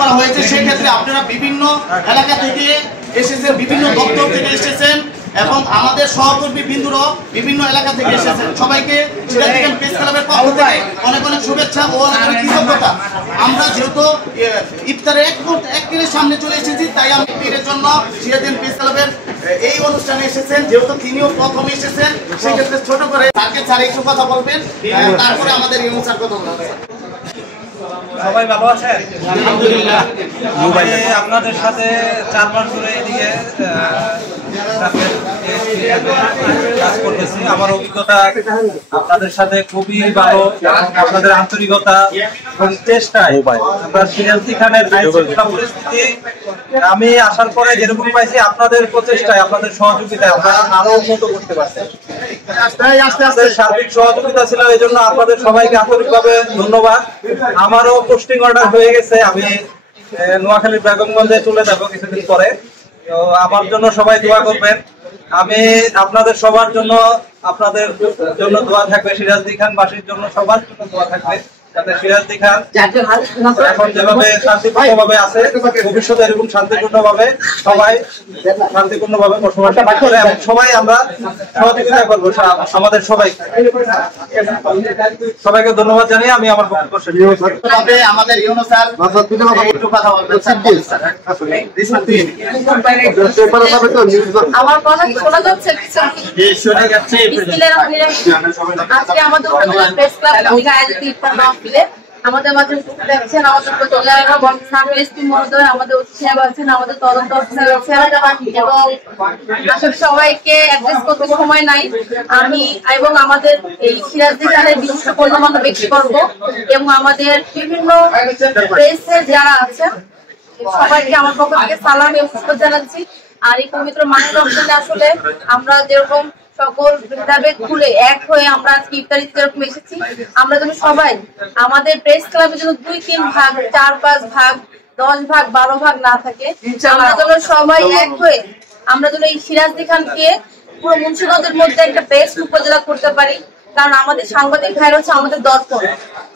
করা হয়েছে। সেই ক্ষেত্রে আপনারা বিভিন্ন এলাকা থেকে এসেছেন, বিভিন্ন দপ্তর থেকে এসেছেন এবং আমাদের সহকর্মী বিন্দুরও বিভিন্ন এলাকা থেকে এসেছেন। সবাইকে সিরাজউদ্দিন প্রেস ক্লাবের পক্ষ থেকে অনেক অনেক শুভেচ্ছা ও অনেক অনেক কৃতজ্ঞতা। আমরা যেহেতু ইফতারের এক মিনিট সামনে চলে এসেছি, তাই আমি ইফতারের জন্য সিরাজউদ্দিন প্রেস ক্লাবের এই অনুষ্ঠানে এসেছেন, যেহেতু তিনিও প্রথমে এসেছেন, সেক্ষেত্রে ছোট করে তাকে স্যার একটু কথা বলবেন, তারপরে আমাদের ইউনুস স্যার কথা বলবেন। সবাই ভালো আছেন? আলহামদুলিল্লাহ। আপনাদের সাথে 4 মাস ধরে এদিকে কাজ করতেছি। আমার অভিজ্ঞতা আপনাদের সাথে খুবই ভালো। আপনাদের আন্তরিকতা এবং চেষ্টায় আমরা সিরাজউদ্দিন খানের আইনশৃঙ্খলা পরিস্থিতি আমি আসার পরে যেরকম পাইছি, আপনাদের প্রচেষ্টায়, আপনাদের সহযোগিতায় আমরা আরো উন্নত করতে পারছি। আস্তে আস্তে সার্বিক সহযোগিতা ছিল, এই জন্য আপনাদের সবাইকে আন্তরিকভাবে ধন্যবাদ। আমারও পোস্টিং অর্ডার হয়ে গেছে, আমি নোয়াখালীর বেগমগঞ্জে চলে যাবো কিছুদিন পরে। তো আমার জন্য সবাই দোয়া করবেন। আমি আপনাদের সবার জন্য, আপনাদের জন্য দোয়া থাকবে, সিরাজউদ্দিন খান বাসীর জন্য সবার জন্য দোয়া থাকবে, যাতে সিরাজউদ্দিন খান এখন যেভাবে শান্তিপূর্ণভাবে আছে, ভবিষ্যতে এরকম শান্তিপূর্ণভাবে সবাই শান্তিপূর্ণভাবে বসবাস করে এবং সবাই আমরা সহযোগিতা করবো আমাদের সবাইকে ধন্যবাদ জানিয়ে আমি আমার বক্তব্য শেষ করছি। আমাদের ইউনুস স্যার একটু কথা বলবেন। আমার কথা শোনা যাচ্ছে? শোনা যাচ্ছে। আজকে আমাদের প্রেস ক্লাব আমাদের মাঝে দেখছেন আমাদের মহোদয়, আমাদের অফিসার আছেন, আমাদের তদন্ত অফিসার আছেন এবং আসলে সবাইকে অ্যাড্রেস করতে সময় নাই। আমি এবং আমাদের এই সিরাজউদ্দিন খানের বিশিষ্ট গণ্যমান্য ব্যক্তিবর্গ এবং আমাদের বিভিন্ন প্রেসের যারা আছেন সবাইকে আমার পক্ষ থেকে সালাম এবং শুভেচ্ছা জানাচ্ছি। আর এই পবিত্র মাসের রমজানে আসলে আমরা যেরকম সকল ভেদাভেদ খুলে এক হয়ে আমরা আজকে ইফতারিতে যেরকম এসেছি, আমরা যেন সবাই আমাদের প্রেস ক্লাবের জন্য 2-3 ভাগ, 4-5 ভাগ, 10 ভাগ, 12 ভাগ না থাকে, আমরা যেন সবাই এক হয়ে আমরা যেন এই সিরাজউদ্দিন খানকে পুরো মুন্সিগঞ্জের মধ্যে একটা বেস্ট উপজেলা করতে পারি। কারণ আমাদের সাংবাদিক ভাইরা হচ্ছে আমাদের দর্পণ,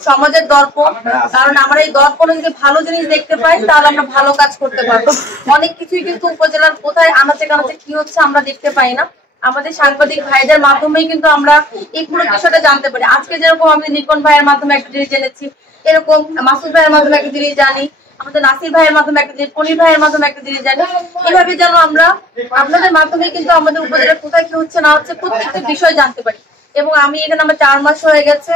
সমাজের দর্পণ। কারণ আমরা এই দর্পণে যদি ভালো জিনিস দেখতে পাই, তাহলে আমরা ভালো কাজ করতে পারবো। অনেক কিছুই কিন্তু উপজেলার কোথায় আনাচে কানাচে কি হচ্ছে আমরা দেখতে পাই না। আমাদের সাংবাদিক ভাইদের মাধ্যমেই কিন্তু আমরা এই পুরো বিষয়টা জানতে পারি। আজকে যেরকম আমি নিকন ভাইয়ের মাধ্যমে একটা জিনিস জেনেছি, এরকম মাসুদ ভাইয়ের মাধ্যমে একটা জিনিস জানি, আমাদের নাসির ভাইয়ের মাধ্যমে একটা জিনিস, পনির ভাইয়ের মাধ্যমে একটা জিনিস জানি। এভাবে যেন আমরা আপনাদের মাধ্যমে কিন্তু আমাদের উপজেলার কোথায় কি হচ্ছে না হচ্ছে প্রত্যেকটা বিষয় জানতে পারি। এবং আমি এখানে আমার 4 মাস হয়ে গেছে।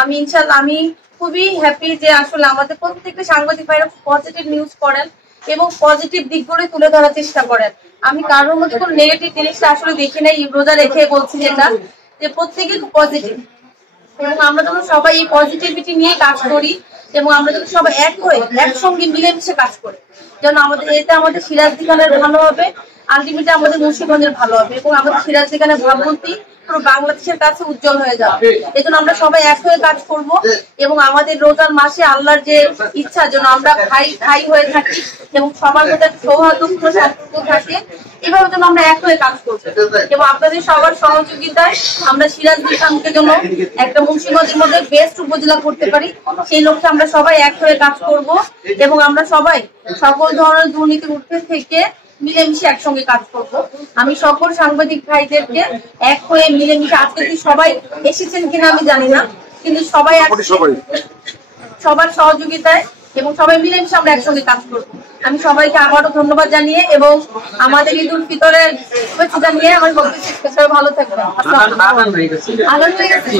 আমি ইনশাআল্লাহ আমি খুবই হ্যাপি যে আসলে আমাদের প্রত্যেকটা সাংবাদিক ভাইরা পজিটিভ নিউজ করেন এবং পজিটিভ দিকগুলো তুলে ধরার চেষ্টা করেন। আমি কারোর মধ্যে কোনো নেগেটিভ জিনিসটা আসলে দেখি নাই, রোজা রেখে বলছি যেটা, যে প্রত্যেকে খুব পজিটিভ এবং আমরা যখন সবাই এই পজিটিভিটি নিয়ে কাজ করি এবং আমরা যখন সবাই এক হয়ে একসঙ্গে মিলেমিশে কাজ করি, যেন আমাদের এতে আমাদের সিরাজউদ্দিন খানের ভালো হবে, আলটিমেটলি আমাদের মুন্সিগঞ্জের ভালো হবে এবং আমাদের সিরাজউদ্দিন খানের ভাবমূর্তি পুরো বাংলাদেশের কাছে উজ্জ্বল হয়ে যাবে। এই জন্য আমরা সবাই এক হয়ে কাজ করব এবং আমাদের রোজার মাসে আল্লাহর যে ইচ্ছা যেন আমরা ভাই হয়ে থাকি এবং সবার মধ্যে সৌহার্দ্যপূর্ণ সম্পর্ক থাকে, এভাবে যেন আমরা এক হয়ে কাজ করবো এবং আপনাদের সবার সহযোগিতায় আমরা সিরাজউদ্দিন খানকে যেন একটা মুন্সিগঞ্জের মধ্যে বেস্ট উপজেলা করতে পারি, সেই লক্ষ্যে আমরা সবাই এক হয়ে কাজ করব এবং আমরা সবাই সকল ধরনের দুর্নীতির ঊর্ধ্বে থেকে মিলেমিশে একসঙ্গে কাজ করব। আমি সকল সাংবাদিক ভাইদেরকে এক হয়ে মিলেমিশে, আজকে কি সবাই এসেছেন কিনা আমি জানি না, কিন্তু সবাই সবার সহযোগিতায় এবং সবাই মিলেমিশে আমরা একসঙ্গে কাজ করব। আমি সবাইকে আবারও ধন্যবাদ জানিয়ে এবং আমাদের ঈদ উল ফিতরের শুভেচ্ছা জানিয়ে আমার বক্তব্য শেষ। ভালো থাকবেন। আনন্দ হয়ে গেছে।